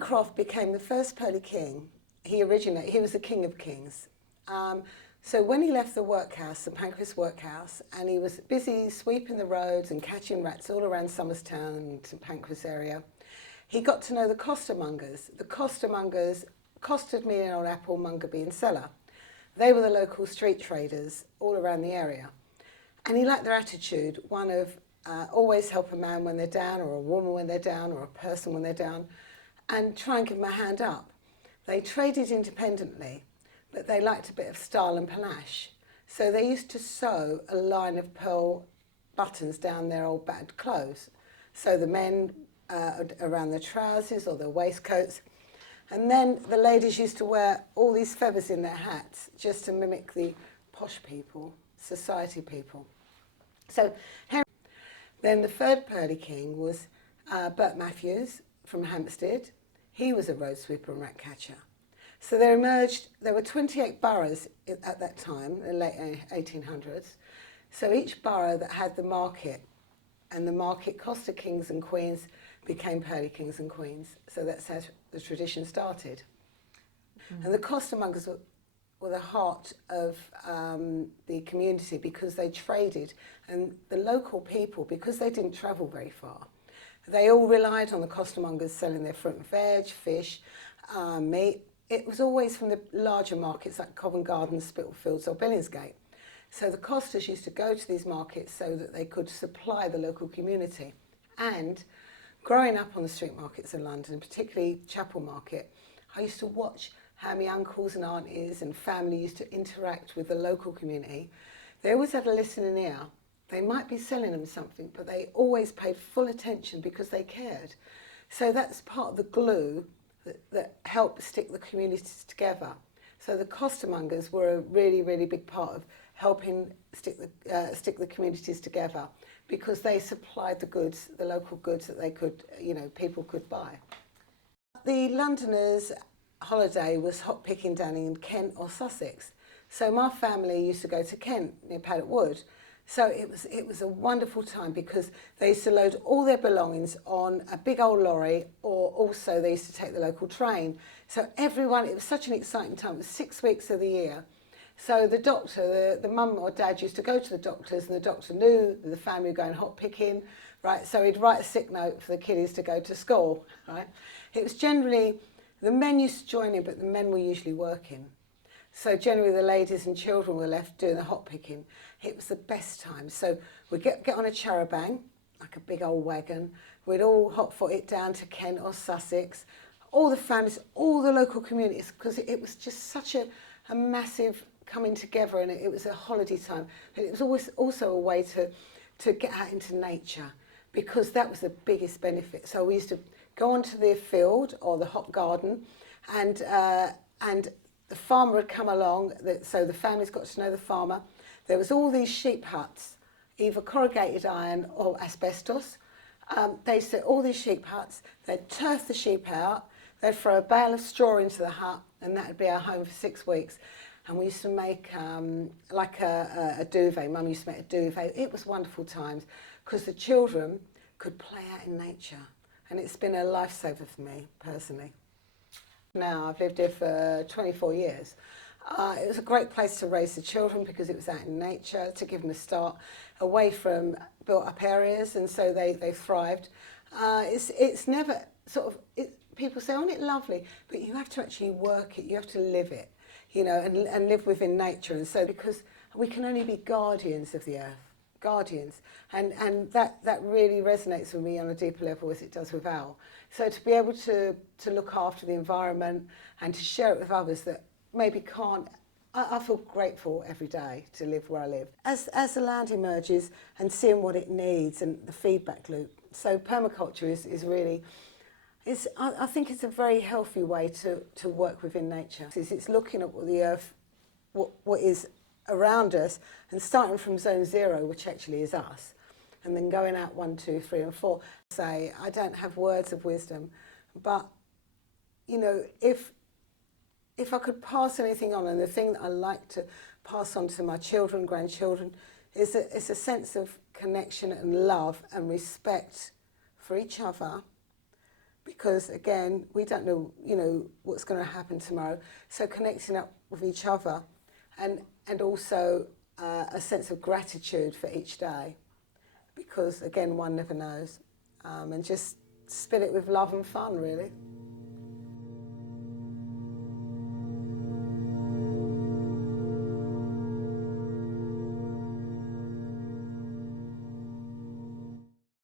Croft became the first Pearly King. He was the King of Kings. So when he left the workhouse, the Pancras workhouse, and he was busy sweeping the roads and catching rats all around Somerstown and Pancras area, he got to know the costermongers. The costermongers costered me an old apple monger bean seller. They were the local street traders all around the area. And he liked their attitude, one of always help a man when they're down, or a woman when they're down, or a person when they're down, and try and give them a hand up. They traded independently, but they liked a bit of style and panache. So they used to sew a line of pearl buttons down their old battered clothes. So the men around their trousers or their waistcoats. And then the ladies used to wear all these feathers in their hats just to mimic the posh people, society people. So then the third Pearly King was Bert Matthews from Hampstead. He was a road sweeper and rat catcher. So there were 28 boroughs at that time, the late 1800s. So each borough that had the market, and the market coster kings and queens became Pearly Kings and Queens. So that's how the tradition started. Mm. And the costermongers were the heart of the community because they traded, and the local people, because they didn't travel very far, they all relied on the costermongers selling their fruit and veg, fish, meat. It was always from the larger markets like Covent Garden, Spitalfields or Billingsgate. So the costers used to go to these markets so that they could supply the local community. And growing up on the street markets in London, particularly Chapel Market, I used to watch how my uncles and aunties and family used to interact with the local community. They always had a listening ear. They might be selling them something, but they always paid full attention because they cared. So that's part of the glue that helped stick the communities together. So the costermongers were a really, really big part of helping stick the communities together because they supplied the goods, the local goods that they could, people could buy. The Londoners' holiday was hot picking down in Kent or Sussex. So my family used to go to Kent near Paddock Wood. So it was a wonderful time because they used to load all their belongings on a big old lorry, or also they used to take the local train. So everyone, it was such an exciting time. It was 6 weeks of the year. So the doctor, the mum or dad used to go to the doctors, and the doctor knew the family were going hot picking, right? So he'd write a sick note for the kiddies to go to school, right? It was generally, the men used to join in, but the men were usually working. So generally the ladies and children were left doing the hot picking. It was the best time. So we'd get on a charabanc, like a big old wagon. We'd all hot foot it down to Kent or Sussex. All the families, all the local communities, because it was just such a massive coming together, and it was a holiday time. And it was always also a way to get out into nature, because that was the biggest benefit. So we used to go onto the field or the hop garden, and the farmer would come along, so the families got to know the farmer. There was all these sheep huts, either corrugated iron or asbestos. They set all these sheep huts, they'd turf the sheep out, they'd throw a bale of straw into the hut, and that would be our home for 6 weeks. And we used to make like a duvet. Mum used to make a duvet. It was wonderful times because the children could play out in nature. And it's been a lifesaver for me, personally. Now, I've lived here for 24 years. It was a great place to raise the children because it was out in nature, to give them a start away from built-up areas, and so they thrived. It's never sort of, people say, oh, isn't it lovely? But you have to actually work it, you have to live it, and live within nature. And so because we can only be guardians of the earth, guardians, and that really resonates with me on a deeper level as it does with Al. So to be able to look after the environment and to share it with others that maybe can't, I feel grateful every day to live where I live. As the land emerges and seeing what it needs and the feedback loop, so permaculture is really, I think it's a very healthy way to work within nature. It's looking at what the earth, what is around us, and starting from zone 0, which actually is us, and then going out 1, 2, 3 and 4. Say, I don't have words of wisdom, but if I could pass anything on, and the thing that I like to pass on to my children, grandchildren, is a sense of connection and love and respect for each other, because again, we don't know, what's going to happen tomorrow. So connecting up with each other, and also a sense of gratitude for each day, because again, one never knows, and just spin it with love and fun, really.